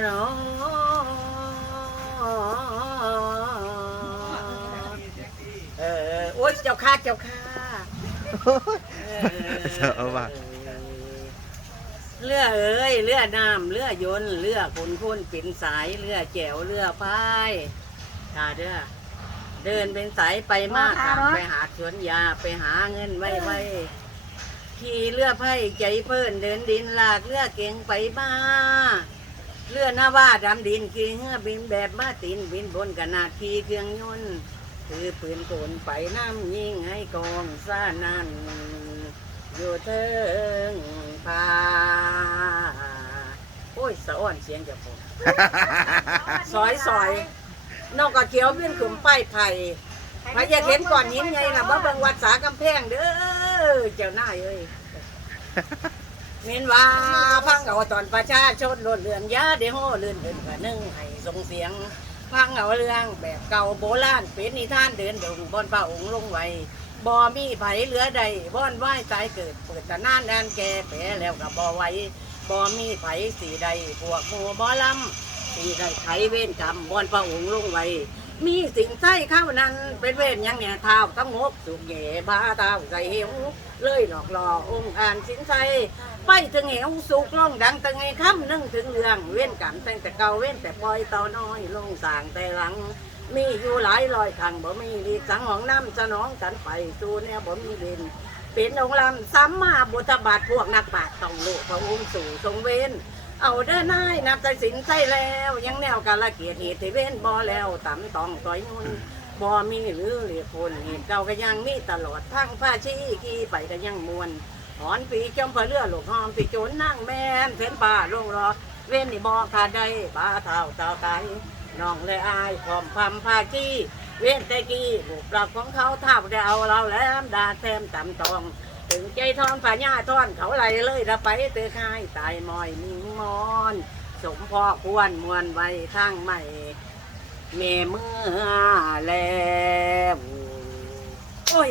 เนาเออโอ๊ยเจ้าข้าเจ้าข้าเออเจ้าว่าเรือเอ้ยเรือน้ำเรือยนต์เรือขุนคุ้นปิ่นสายเรือแจ๋วเรือพายตาเด้อเดินเป็นสายไปมากอ๋อค่ะไปหาสวนยาไปหาเงินไว้ไว้ขี่เรือไพ่ใจเพิ่นเดินดินลากเรือเก่งไปมา เรือหน้าว่าดำดินขี่เรือบินแบบมาตินบินบนกระนาดขี่เครื่องยนต์ถือปืนโกนไปน้ำยิงให้กองซ่านั่นอยู่เทิงพาโอ้ยสะอ้อนเสียงจะผมซอยซอยนอกกระเขียวเป็นกลุ่มป้ายไผ่พระอยากเห็นก่อนหินไงล่ะบ่เบิ่งวัดสากำแพงเด้อเจ้าหน้ายเอ้ย เมินว่าพังเอาตอนประชาชนลดเรือนยาเดโฮเลื่อนเดินกระนึ่งให้ส่งเสียงพังเอาเรื่องแบบเก่าโบราณเป็นนิทานเดินดงบอนพระองค์ลงไว้บ่มีไผเหลือใดบ่อนไหว้ตายเกิดเปิดตะนานแดนแก่แผลแล้วก็บ่ไว้บ่มีไผสีใดพวกหมู่บ่ลำสีใดไผเว้นกรรมบ่อนพระองค์ลงไว้ มีสิ่งใส่เข้านั้นเป็นเวรยังเนี่ยเท้าต้องงบสุกเหย่บาเท้าใส่เหวเลยหลอกหลอองค์การสินใส่ไปถึงเหวสุกล่องดังตึงไอ้คำนึ่งถึงเรื่องเว้นกรรมตั้งแต่เก่าเว้นแต่ปล่อยต่าน้อยลงสางแต่หลัง มีอยู่หลายร้อยครั้งบ่มีดีสังของน้ำสนองกันไปสู่แนวบ่มีเด่นเป็นองค์ลำสัมมาบุตรบาทพวกนักบาทต้องโลกพระองค์สู่ทรงเว้น เอาเด้อนายนับใจสินใจแล้ว ยังแนวกาลเกียรติเหตุที่เว้นบ่แล้วต่ำตองต่อยนุ่นบ่มีหรือเหลียคนเหตุเก่าก็ยังมีตลอดทั้งผ้าชี้ขี่ไปก็ยังมวนหอนปีจอมพะเรือหลกหอมปีโจนนั่งแม่นเส้นป่าลงรอ เว้นนี่บ่ขาดได้ป่าเท่าเต่าไกน้องเลยอายพร้อมพำพาจี้เว้นแต่กี้ลูกปรับของเขาท้าได้เอาเราแล้วดาแซมต่ำตอง ถึงใจทอนผาญาทอนเขาไหลเลยละไปเตอคายตายมอยมิงมอน สมพ่อควรมวนไว้ทางใหม่เมเมื่อแล้ว โอ้ย